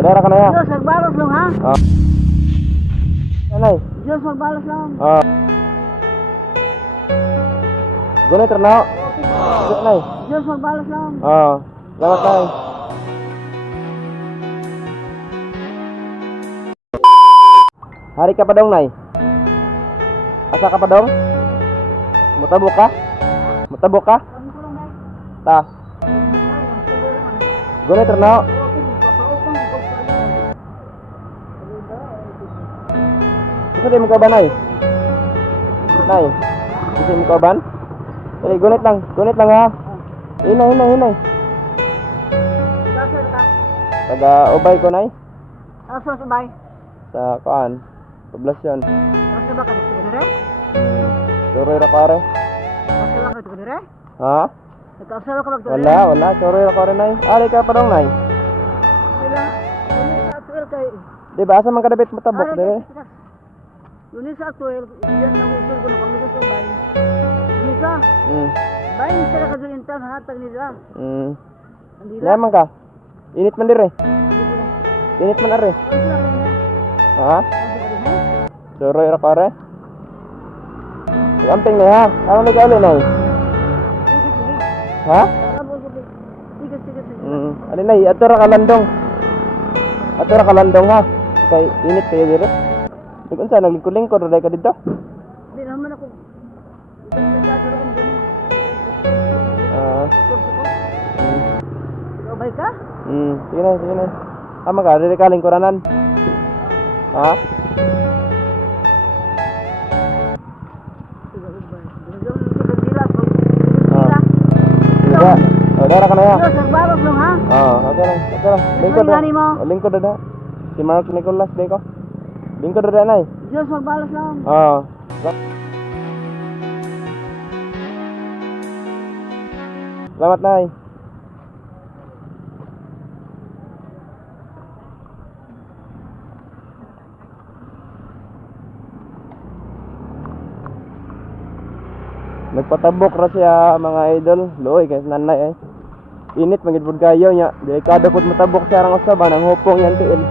dara ka na ya. Diyos, magbalos lang ha. Nanay. Diyos, magbalos lang. Gunay ternaw. Nay. Diyos, magbalos lang. Salamat nay. Hari ka pa dong nay. Asa ka pa dong? Mutabok ka? Mutabok ka? Ta. Gunay ternaw. Isa di mo ka ba nay? Nay. Isa mo ka ba? Dali, gunit lang ha. Hinay. Taga ubay ko nay. Asa sa bay? Sa kuan, poblasyon. Asa ba ka dito dire? Suroy ra pare. Asa ba ka dito dire? Ha? Nagkausalo ka ba dito? Wala, suroy ra pare nay. Ari ka pa dong nay. Sila, ini sa actual kay. Di ba asa man kadapit mo tabok dire? Ini sa actual, yan ang usul ko na kami sa bay. Ini sa, bay sila ka dito intan hatag nila. Naman ka. Init man dire. Init man are. Ha? Suroy ra pare. Gamping na ha. Ano na gali nay? Ha? Ano nay? Ato ra kalandong ha. Kay init kayo dire. Ikaw sa naglingkod-lingkod ra ka dito. Di naman ako. Bay ka? Sige na. Tama ka, dire ka lingkuranan. Ha? Dara ka na ya. Diyos, magbalos lang ha. Okay lang. Lingkod na. Si Mark Nicolas deko. Lingkod na nay. Diyos, magbalos lang. Selamat nay. Nagpatabok ra siya mga idol. Loy kay nanay ay. Init magid pud kayo nya. Delikado pud matabok siya rang usab nang hupong yan tiil.